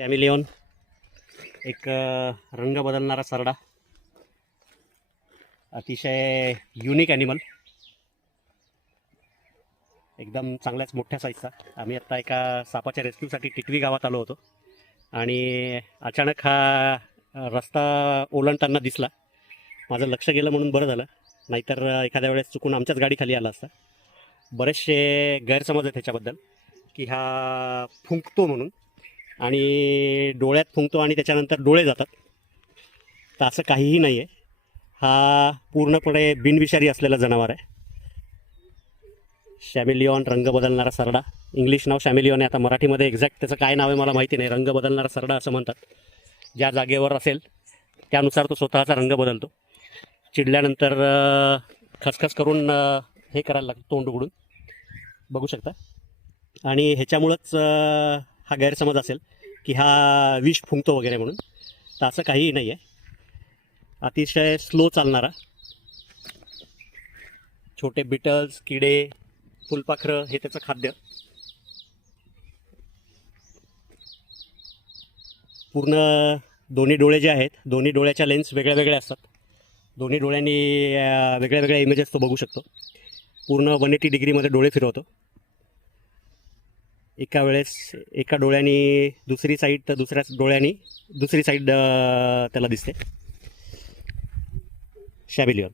कॅमिलियन, एक रंग बदलणारा सरडा, अतिशय युनिक ॲनिमल, एकदम चांगल्याच मोठ्या साईजचा. आम्ही आत्ता एका सापाच्या रेस्क्यूसाठी टिटवी गावात आलो होतो आणि अचानक हा रस्ता ओलांडताना दिसला. माझं लक्ष गेलं म्हणून बरं झालं, नाहीतर एखाद्या वेळेस चुकून आमच्याच गाडीखाली आला असता. बरेचसे गैरसमज आहेत ह्याच्याबद्दल की हा फुंकतो म्हणून, आणि डोळ्यात फुंकतो आणि त्याच्यानंतर डोळे जातात. तर असं काहीही नाही आहे. हा पूर्णपणे बिनविषारी असलेला जनावर आहे. शॅमिलियॉन, रंग बदलणारा सरडा. इंग्लिश नाव शॅमिलियॉन आहे. आता मराठीमध्ये एक्झॅक्ट त्याचं काय नाव आहे मला माहिती नाही. रंग बदलणारा सरडा असं म्हणतात. ज्या जागेवर असेल त्यानुसार तो स्वतःचा रंग बदलतो. चिडल्यानंतर खसखस करून हे करायला लागतं, तोंड उघडून, बघू शकता. आणि ह्याच्यामुळंच हा गैरसमज असेल की हा विष फुंकतो वगैरे म्हणून. तर असं काहीही नाही आहे. अतिशय स्लो चालणारा, छोटे बिटल्स, किडे, फुलपाखरं हे त्याचं खाद्य. पूर्ण दोन्ही डोळे जे आहेत, दोन्ही डोळ्याच्या लेन्स वेगळ्या वेगळ्या असतात. दोन्ही डोळ्यांनी वेगळ्या वेगळ्या इमेजेस तो बघू शकतो. पूर्ण 180 डिग्रीमध्ये डोळे फिरवतो. एका वेळेस एका डोळ्याने दुसरी साईड, तर दुसऱ्या डोळ्याने दुसरी साईड त्याला दिसते. शॅमिलियन.